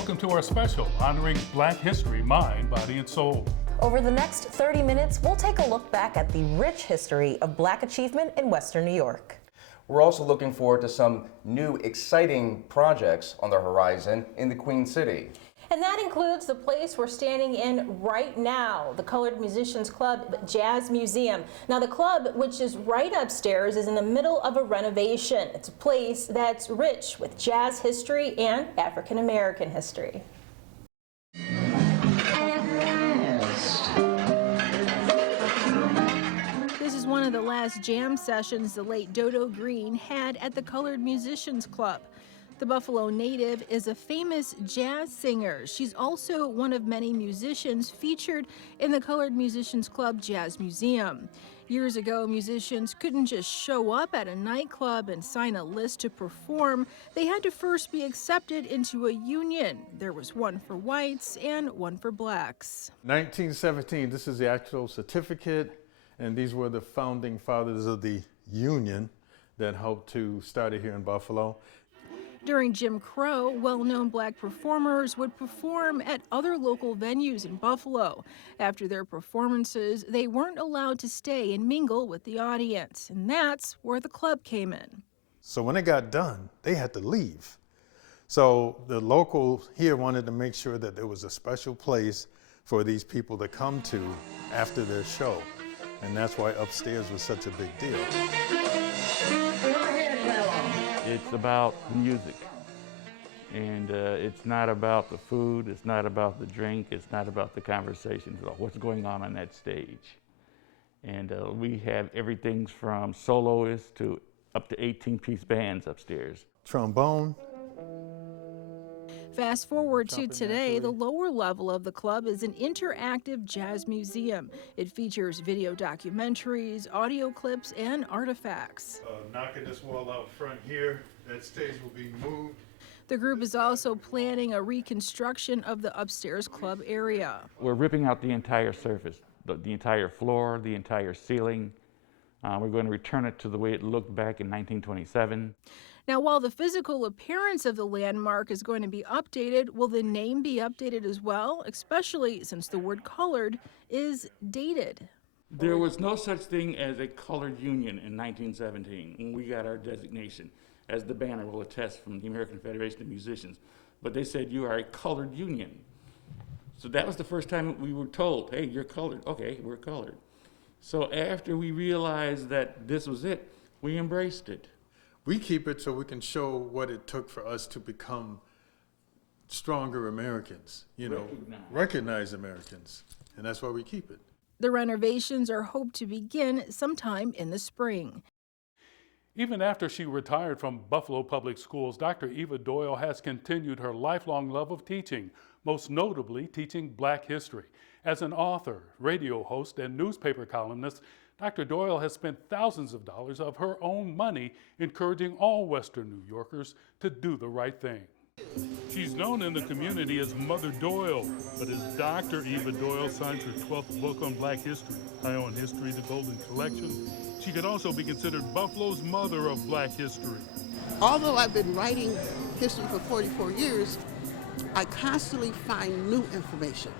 Welcome to our special honoring Black history, mind, body, and soul. Over the next 30 minutes, we'll take a look back at the rich history of Black achievement in Western New York. We're also looking forward to some new exciting projects on the horizon in the Queen City. And that includes the place we're standing in right now, the Colored Musicians Club Jazz Museum. Now the club, which is right upstairs, is in the middle of a renovation. It's a place that's rich with jazz history and African American history. This is one of the last jam sessions the late Dodo Green had at the Colored Musicians Club. The Buffalo native is a famous jazz singer. She's also one of many musicians featured in the Colored Musicians Club Jazz Museum. Years ago, musicians couldn't just show up at a nightclub and sign a list to perform. They had to first be accepted into a union. There was one for whites and one for blacks. 1917, this is the actual certificate, and these were the founding fathers of the union that helped to start it here in Buffalo. During Jim Crow, well-known black performers would perform at other local venues in Buffalo. After their performances, they weren't allowed to stay and mingle with the audience, and that's where the club came in. So when it got done, they had to leave. So the local here wanted to make sure that there was a special place for these people to come to after their show, and that's why upstairs was such a big deal. It's about music, and it's not about the food, it's not about the drink, it's not about the conversations, it's about what's going on that stage. And we have everything from soloists to up to 18-piece bands upstairs. Trombone. Fast forward to today, the lower level of the club is an interactive jazz museum. It features video documentaries, audio clips, and artifacts. Knocking this wall out front here, that stage will be moved. The group is also planning a reconstruction of the upstairs club area. We're ripping out the entire surface, the entire floor, the entire ceiling. We're going to return it to the way it looked back in 1927. Now, while the physical appearance of the landmark is going to be updated, will the name be updated as well, especially since the word colored is dated? There was no such thing as a colored union in 1917 when we got our designation, as the banner will attest from the American Federation of Musicians. But they said, you are a colored union. So that was the first time we were told, hey, you're colored. Okay, we're colored. So after we realized that this was it, we embraced it. We keep it so we can show what it took for us to become stronger Americans, recognize Americans, and that's why we keep it. The renovations are hoped to begin sometime in the spring. Even after she retired from Buffalo Public Schools, Dr. Eva Doyle has continued her lifelong love of teaching, most notably teaching Black history. As an author, radio host, and newspaper columnist, Dr. Doyle has spent thousands of dollars of her own money encouraging all Western New Yorkers to do the right thing. She's known in the community as Mother Doyle, but as Dr. Eva Doyle signs her 12th book on Black history, High on History, The Golden Collection, she could also be considered Buffalo's mother of Black history. Although I've been writing history for 44 years, I constantly find new information.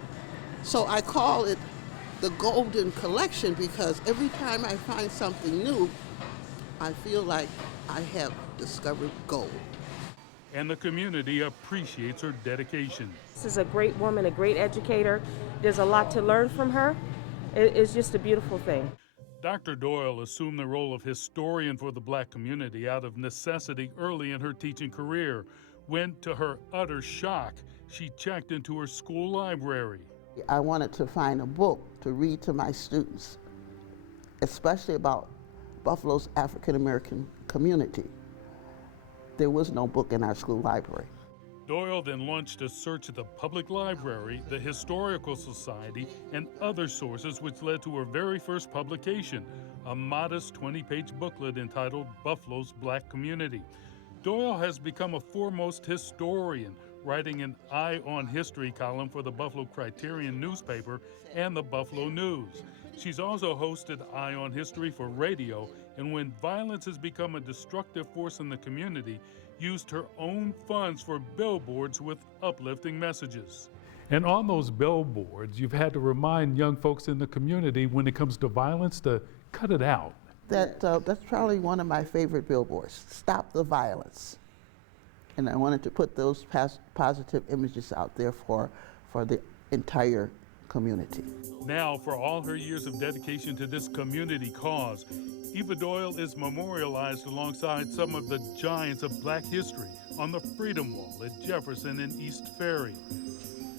So I call it the Golden Collection because every time I find something new, I feel like I have discovered gold. And the community appreciates her dedication. This is a great woman, a great educator. There's a lot to learn from her. It's just a beautiful thing. Dr. Doyle assumed the role of historian for the Black community out of necessity early in her teaching career, when, to her utter shock, she checked into her school library. I wanted to find a book to read to my students, especially about Buffalo's African American community. There was no book in our school library. Doyle then launched a search at the public library, the Historical Society, and other sources, which led to her very first publication, a modest 20-page booklet entitled Buffalo's Black Community. Doyle has become a foremost historian, writing an Eye on History column for the Buffalo Criterion newspaper and the Buffalo News. She's also hosted Eye on History for radio, and when violence has become a destructive force in the community, used her own funds for billboards with uplifting messages. And on those billboards, you've had to remind young folks in the community when it comes to violence to cut it out. That's probably one of my favorite billboards, Stop the Violence. And I wanted to put those positive images out there for the entire community. Now, for all her years of dedication to this community cause, Eva Doyle is memorialized alongside some of the giants of Black history on the Freedom Wall at Jefferson and East Ferry.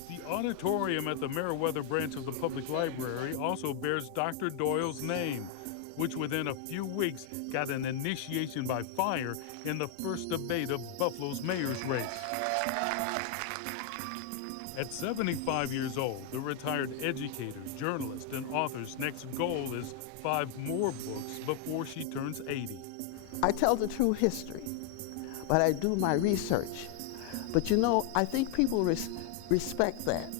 The auditorium at the Meriwether branch of the Public Library also bears Dr. Doyle's name, which within a few weeks got an initiation by fire in the first debate of Buffalo's mayor's race. At 75 years old, the retired educator, journalist, and author's next goal is 5 more books before she turns 80. I tell the true history, but I do my research. But you know, I think people respect that.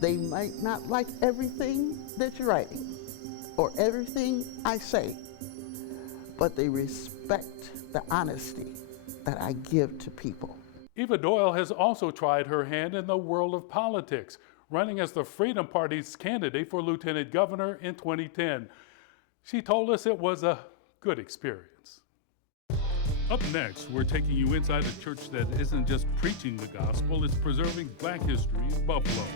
They might not like everything that you're writing or everything I say, but they respect the honesty that I give to people. Eva Doyle has also tried her hand in the world of politics, running as the Freedom Party's candidate for lieutenant governor in 2010. She told us it was a good experience. Up next, we're taking you inside a church that isn't just preaching the gospel, it's preserving Black history in Buffalo.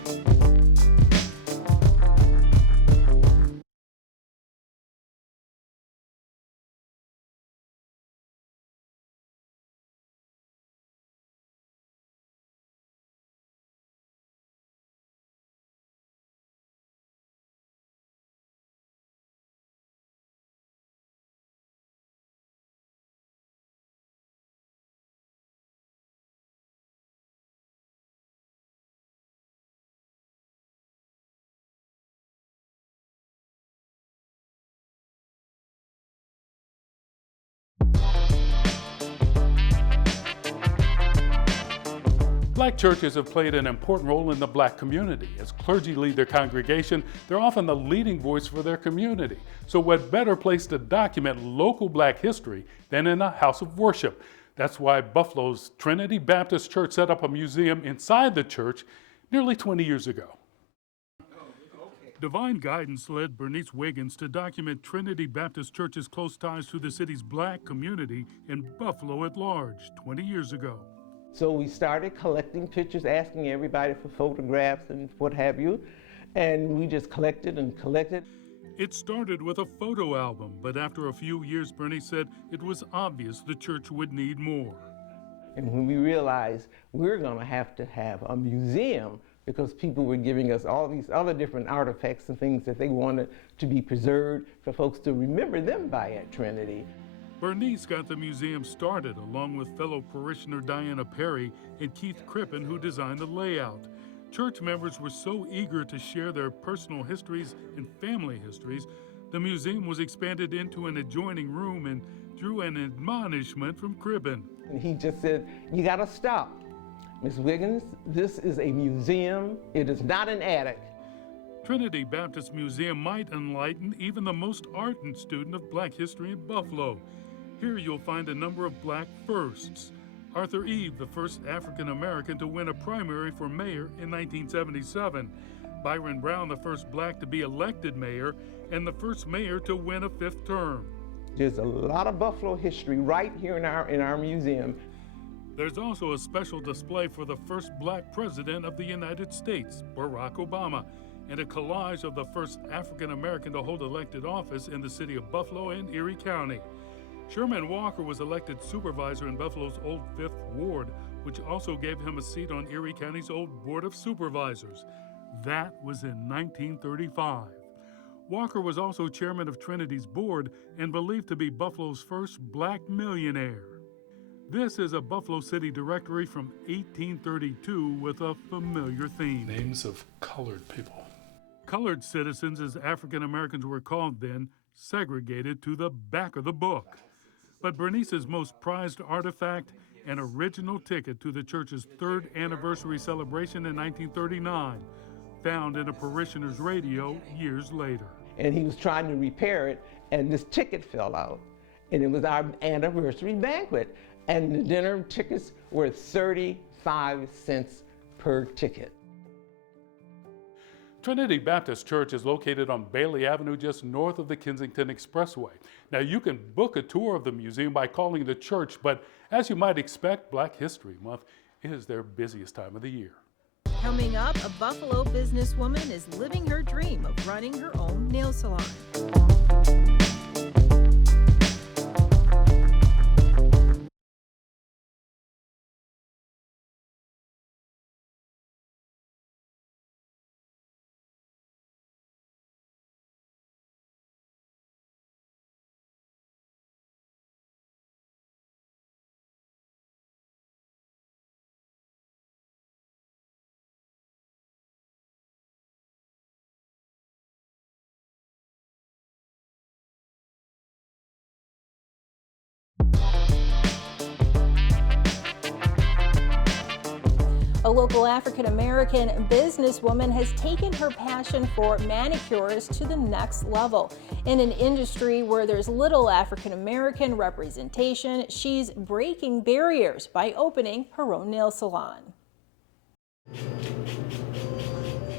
Black churches have played an important role in the Black community. As clergy lead their congregation, they're often the leading voice for their community. So what better place to document local Black history than in a house of worship? That's why Buffalo's Trinity Baptist Church set up a museum inside the church nearly 20 years ago. Divine Guidance led Bernice Wiggins to document Trinity Baptist Church's close ties to the city's Black community and Buffalo at large 20 years ago. So we started collecting pictures, asking everybody for photographs and what have you, and we just collected and collected. It started with a photo album, but after a few years, Bernice said it was obvious the church would need more. And when we realized we're going to have a museum, because people were giving us all these other different artifacts and things that they wanted to be preserved for folks to remember them by at Trinity. Bernice got the museum started along with fellow parishioner Diana Perry and Keith Crippen, who designed the layout. Church members were so eager to share their personal histories and family histories, the museum was expanded into an adjoining room and drew an admonishment from Crippen. And he just said, "You got to stop. Ms. Wiggins, this is a museum. It is not an attic." Trinity Baptist Museum might enlighten even the most ardent student of Black history in Buffalo. Here you'll find a number of Black firsts. Arthur Eve, the first African American to win a primary for mayor in 1977. Byron Brown, the first Black to be elected mayor, and the first mayor to win a 5th term. There's a lot of Buffalo history right here in our museum. There's also a special display for the first Black president of the United States, Barack Obama, and a collage of the first African American to hold elected office in the city of Buffalo and Erie County. Sherman Walker was elected supervisor in Buffalo's old 5th Ward, which also gave him a seat on Erie County's old Board of Supervisors. That was in 1935. Walker was also chairman of Trinity's board and believed to be Buffalo's first Black millionaire. This is a Buffalo City directory from 1832 with a familiar theme. Names of colored people. Colored citizens, as African Americans were called then, segregated to the back of the book. But Bernice's most prized artifact, an original ticket to the church's 3rd anniversary celebration in 1939, found in a parishioner's radio years later. and he was trying to repair it, and this ticket fell out. And it was our anniversary banquet, and the dinner tickets were 35 cents per ticket. Trinity Baptist Church is located on Bailey Avenue just north of the Kensington Expressway. Now, you can book a tour of the museum by calling the church, but as you might expect, Black History Month is their busiest time of the year. Coming up, a Buffalo businesswoman is living her dream of running her own nail salon. A local African-American businesswoman has taken her passion for manicures to the next level. In an industry where there's little African-American representation, she's breaking barriers by opening her own nail salon.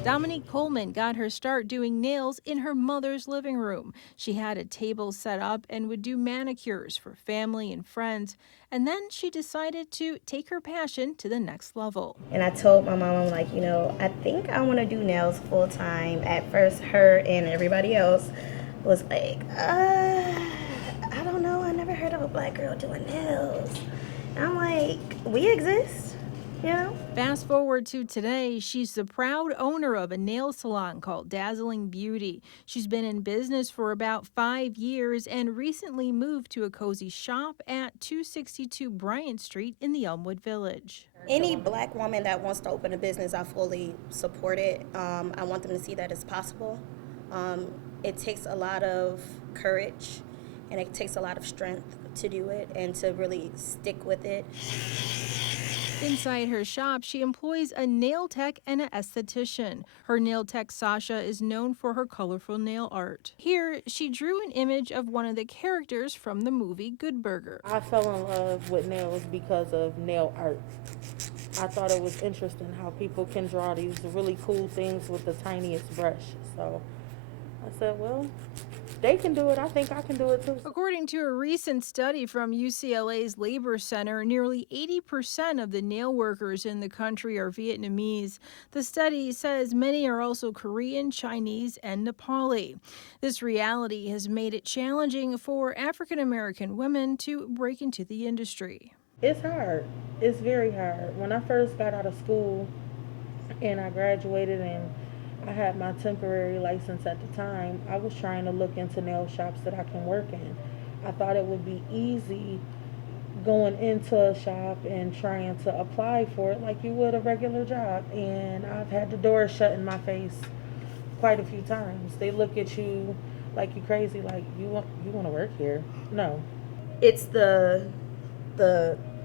Dominique Coleman got her start doing nails in her mother's living room. She had a table set up and would do manicures for family and friends. And then she decided to take her passion to the next level. And I told my mom, I'm like, you know, I think I want to do nails full time. At first, her and everybody else was like, I don't know. I never heard of a Black girl doing nails. And I'm like, we exist. You know? Fast forward to today, she's the proud owner of a nail salon called Dazzling Beauty. She's been in business for about 5 years and recently moved to a cozy shop at 262 Bryant Street in the Elmwood Village. Any Black woman that wants to open a business, I fully support it. I want them to see that it's possible. It takes a lot of courage and it takes a lot of strength to do it and to really stick with it. Inside her shop, she employs a nail tech and an esthetician. Her nail tech, Sasha, is known for her colorful nail art. Here, she drew an image of one of the characters from the movie Good Burger. I fell in love with nails because of nail art. I thought it was interesting how people can draw these really cool things with the tiniest brush. So I said, well, they can do it. I think I can do it too. According to a recent study from UCLA's Labor Center, nearly 80% of the nail workers in the country are Vietnamese. The study says many are also Korean, Chinese, and Nepali. This reality has made it challenging for African American women to break into the industry. It's hard. It's very hard. When I first got out of school and I graduated and I had my temporary license at the time, I was trying to look into nail shops that I can work in. I thought it would be easy going into a shop and trying to apply for it like you would a regular job. And I've had the doors shut in my face quite a few times. They look at you like you're crazy, like you want to work here. No. It's the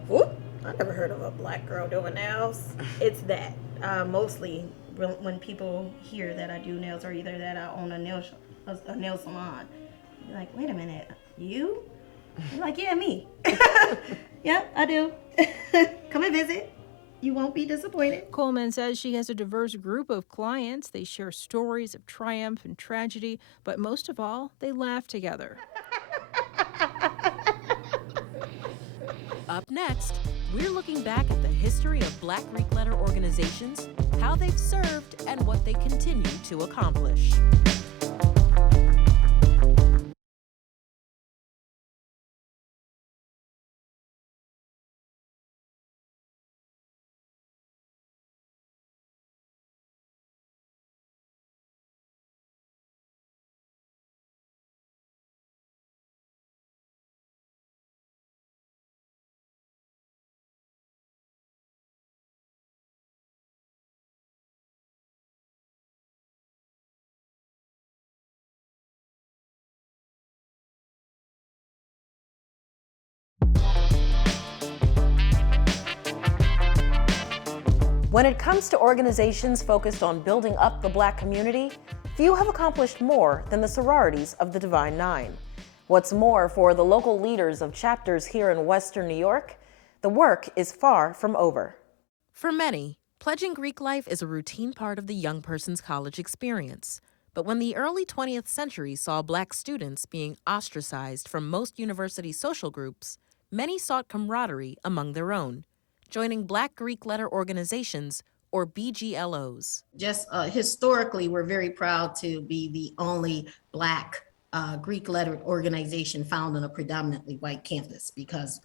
whoop, I never heard of a Black girl doing nails. It's that. Mostly when people hear that I do nails or either that I own a nail salon, you're like, wait a minute, you? I'm like, yeah, me. Yeah, I do. Come and visit. You won't be disappointed. Coleman says she has a diverse group of clients. They share stories of triumph and tragedy, but most of all, they laugh together. Up next, we're looking back at the history of Black Greek letter organizations, how they've served, and what they continue to accomplish. When it comes to organizations focused on building up the Black community, few have accomplished more than the sororities of the Divine Nine. What's more, for the local leaders of chapters here in Western New York, the work is far from over. For many, pledging Greek life is a routine part of the young person's college experience. But when the early 20th century saw Black students being ostracized from most university social groups, many sought camaraderie among their own, joining Black Greek letter organizations, or BGLOs. Just historically, we're very proud to be the only Black Greek letter organization found on a predominantly white campus, because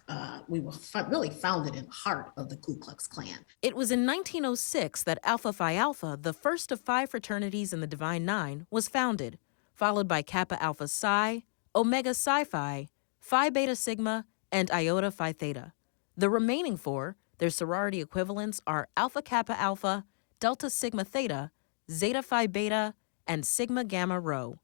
we were really founded in the heart of the Ku Klux Klan. It was in 1906 that Alpha Phi Alpha, the first of 5 fraternities in the Divine Nine, was founded, followed by Kappa Alpha Psi, Omega Psi Phi, Phi Beta Sigma, and Iota Phi Theta. The remaining 4, their sorority equivalents, are Alpha Kappa Alpha, Delta Sigma Theta, Zeta Phi Beta, and Sigma Gamma Rho,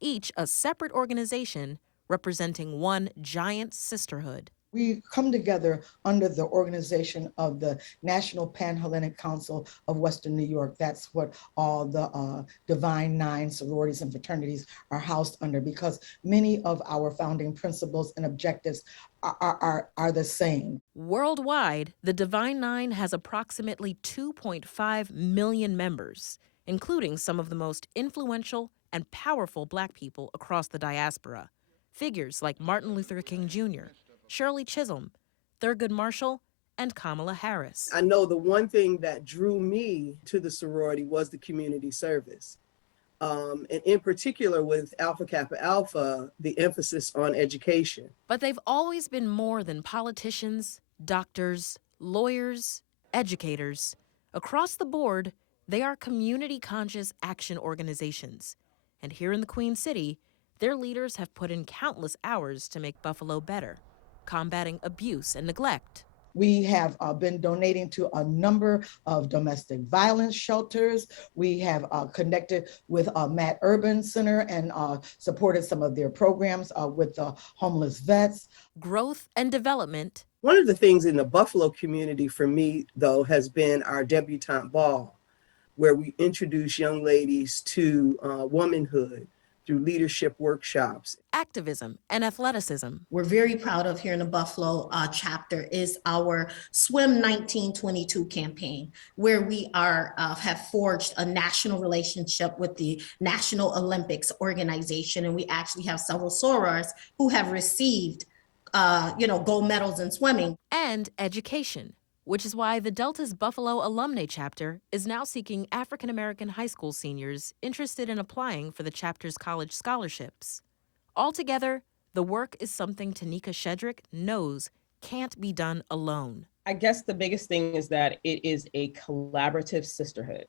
each a separate organization representing one giant sisterhood. We come together under the organization of the National Pan-Hellenic Council of Western New York. That's what all the Divine Nine sororities and fraternities are housed under, because many of our founding principles and objectives are the same. Worldwide, the Divine Nine has approximately 2.5 million members, including some of the most influential and powerful Black people across the diaspora. Figures like Martin Luther King Jr., Shirley Chisholm, Thurgood Marshall, and Kamala Harris. I know the one thing that drew me to the sorority was the community service. And in particular with Alpha Kappa Alpha, the emphasis on education. But they've always been more than politicians, doctors, lawyers, educators. Across the board, they are community-conscious action organizations. And here in the Queen City, their leaders have put in countless hours to make Buffalo better, combating abuse and neglect. We have been donating to a number of domestic violence shelters. We have connected with Matt Urban Center and supported some of their programs with the homeless vets. Growth and development. One of the things in the Buffalo community for me, though, has been our debutante ball, where we introduce young ladies to womanhood through leadership workshops. Activism and athleticism. We're very proud of here in the Buffalo chapter is our Swim 1922 campaign, where we have forged a national relationship with the National Olympics organization. And we actually have several sorors who have received gold medals in swimming. And education, which is why the Delta's Buffalo Alumni Chapter is now seeking African-American high school seniors interested in applying for the chapter's college scholarships. Altogether, the work is something Tanika Shedrick knows can't be done alone. I guess the biggest thing is that it is a collaborative sisterhood.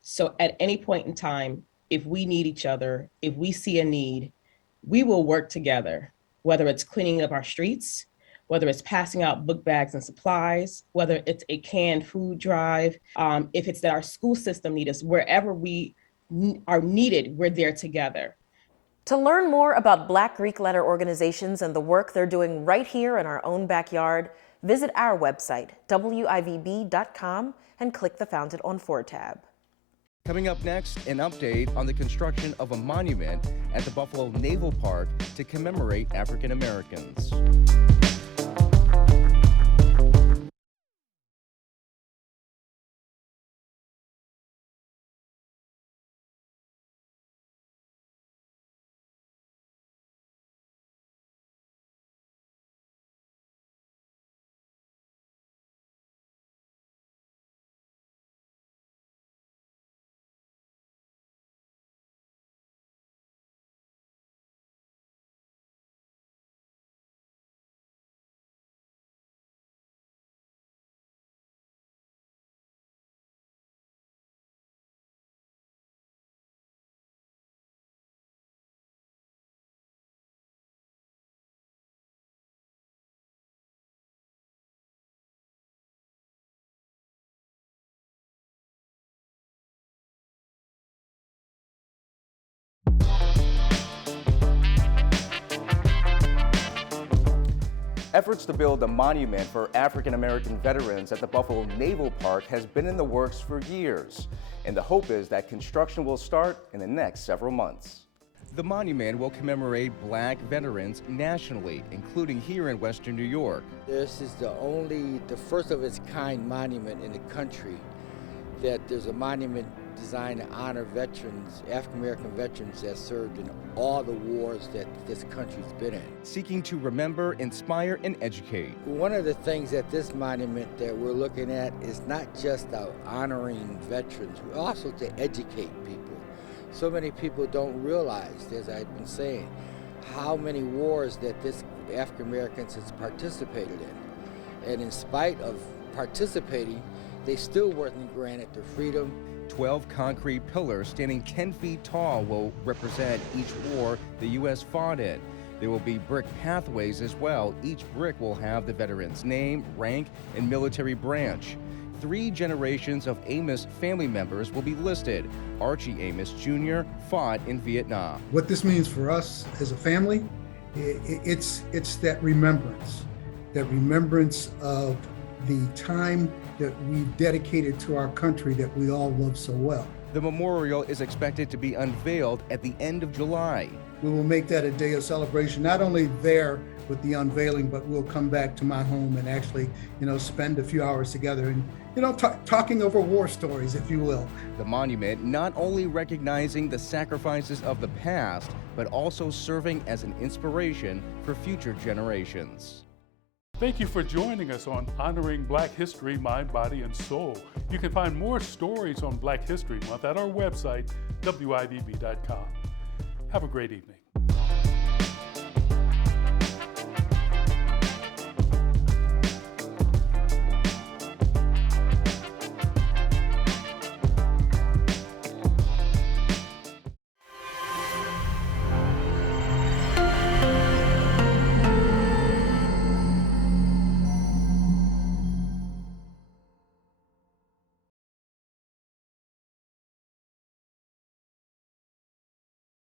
So at any point in time, if we need each other, if we see a need, we will work together, whether it's cleaning up our streets, whether it's passing out book bags and supplies, whether it's a canned food drive, if it's that our school system needs us, wherever we are needed, we're there together. To learn more about Black Greek letter organizations and the work they're doing right here in our own backyard, visit our website, wivb.com, and click the Founded on 4 tab. Coming up next, an update on the construction of a monument at the Buffalo Naval Park to commemorate African Americans. Efforts to build a monument for African American veterans at the Buffalo Naval Park has been in the works for years, and the hope is that construction will start in the next several months. The monument will commemorate Black veterans nationally, including here in Western New York. This is the first of its kind monument in the country, that there's a monument designed to honor veterans, African American veterans that served in all the wars that this country's been in. Seeking to remember, inspire, and educate. One of the things at this monument that we're looking at is not just honoring veterans, but also to educate people. So many people don't realize, as I've been saying, how many wars that this African Americans has participated in. And in spite of participating, they still weren't granted their freedom. 12 concrete pillars standing 10 feet tall will represent each war the U.S. fought in. There will be brick pathways as well. Each brick will have the veteran's name, rank, and military branch. 3 generations of Amos family members will be listed. Archie Amos Jr. fought in Vietnam. What this means for us as a family, it's that remembrance of the time that we've dedicated to our country that we all love so well. The memorial is expected to be unveiled at the end of July. We will make that a day of celebration, not only there with the unveiling, but we'll come back to my home and actually, spend a few hours together and, talking over war stories, if you will. The monument not only recognizing the sacrifices of the past, but also serving as an inspiration for future generations. Thank you for joining us on Honoring Black History, Mind, Body, and Soul. You can find more stories on Black History Month at our website, WIVB.com. Have a great evening.